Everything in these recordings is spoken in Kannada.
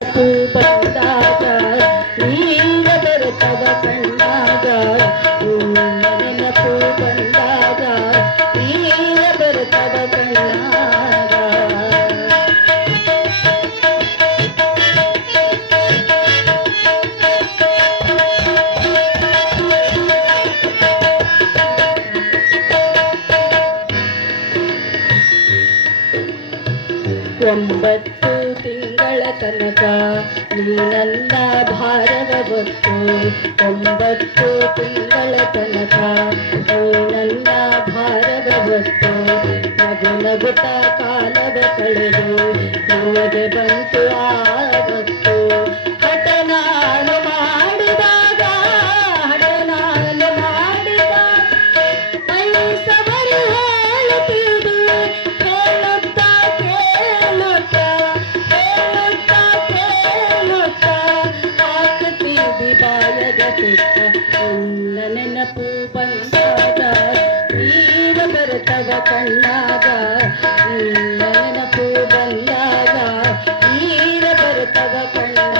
ತೂ ಬಂದಾಗ ನೀರ ಬರುತ್ತವ ಕಣ್ಣಾಗ ನೆನಪು ಬಂದಾಗ ನೀರ ಬರುತ್ತವ ಕಣ್ಣಾಗ ಒಂಬತ್ತು ತಿಂಗಳ ತನಕ ನೀ ನನ್ನ ಭಾರವ ಹೊತ್ತು ಒಂಬತ್ತು ತಿಂಗಳ ತನಕ ನೀ ನನ್ನ ಭಾರವ ಹೊತ್ತು ನಗು ನಗುತ್ತ ಕಾಲವ ಕಳೆದು ನಿಮಗೆ ಬಂತು ಆವತ್ತು ಹಠನಾನು ಮಾಡಿದಾಗ ಮೈಸವರು ಹೇಳುತ್ತಿದ್ದು ನೆನಪು ಬಂದಾಗ ನೀರ ಬರುತ್ತವ ಕಣ್ಣಾಗ ನೆನಪು ಬಂದಾಗ ನೀರ ಬರುತ್ತವ ಕಣ್ಣಾಗ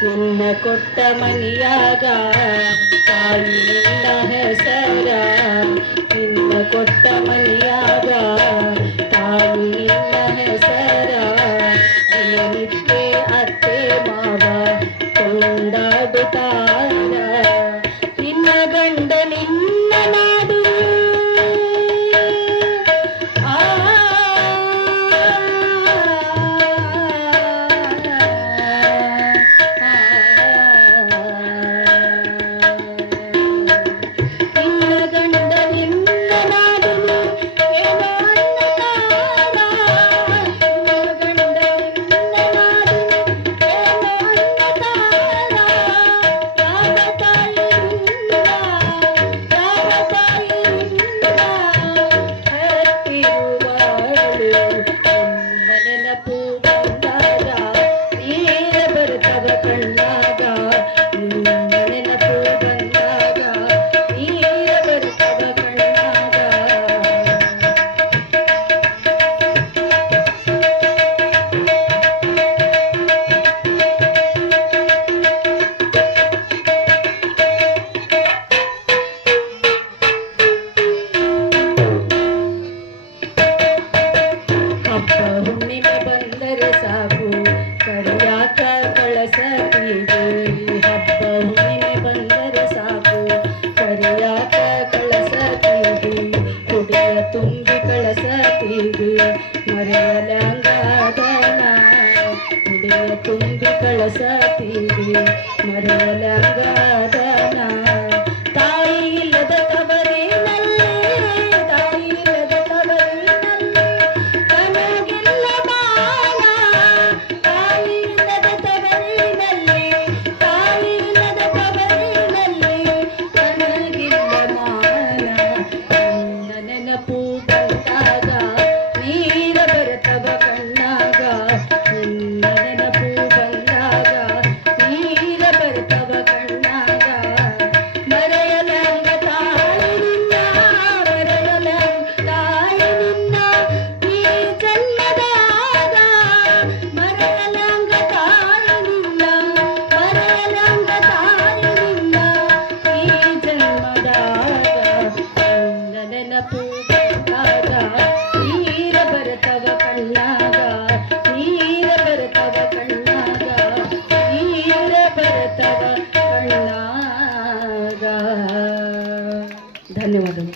ನಿನ್ನ ಕೊಟ್ಟ ಮನಿಯಾಗ ತಾಯಿ ನಿನ್ನ ಹೆಸರ ನಿನ್ನ ಕೊಟ್ಟ ಮನಿಯಾಗ ತಾಯಿ ನಿನ್ನ ಹೆಸರ ನಿತ್ಯ ಅತ್ತೆ ಮಾವ ಕೊಂಡಾಡುತ್ತಾರ ನಿನ್ನ ಗಂಡ ನಿನ್ನ ನಾಡು ಹುಣ್ಣಿಮೆ ಬಂದರೆ ಸಾಕು ಕರಿಯಾಕ ಕಳಸತೀವಿ ಹಬ್ಬ ಹುಣ್ಣಿಮೆ ಬಂದರೆ ಸಾಕು ಕರಿಯಾಕ ಕಳಸತೀವಿ ಕುಡಿಯ ತುಂಬಿ ಕಳಸತೀವಿ ಮರೆಯಲಂಗಾದನ ಕುಡಿಯ ತುಂಬಿ ಕಳಸತೀವಿ ಮರೆಯಲಂಗಾದನ ತಾಯಿ ಇಲ್ಲದ ತವರಿನಲ್ಲಿ ತಾಯಿ ಇಲ್ಲದ ತವರಿನಲ್ಲಿ ನೆನಪು ಬಂದಾಗ ನೀರ ಬರುತ್ತವ ಕಣ್ಣಾಗ ನೆನಪು ಬಂದಾಗ ನೀರ ಬರುತ್ತವ ಕಣ್ಣಾಗ ಮರೆಯಲಂಗ ತಾಯಿ ನಿನ್ನ ಈ ಜನ್ಮದಾಗ ಮರೆಯಲಂಗ ತಾಯಿ ನಿನ್ನ ಈ ಜನ್ಮದಾಗ ನೆನಪು ಬಂದಾಗ ನೀರ ಬರುತ್ತವ ಕಣ್ಣಾಗ ನೀರ ಬರುತ್ತವ ಕಣ್ಣಾಗ ನೀರ ಬರುತ್ತವ ಕಣ್ಣಾಗ ಧನ್ಯವಾದಗಳು.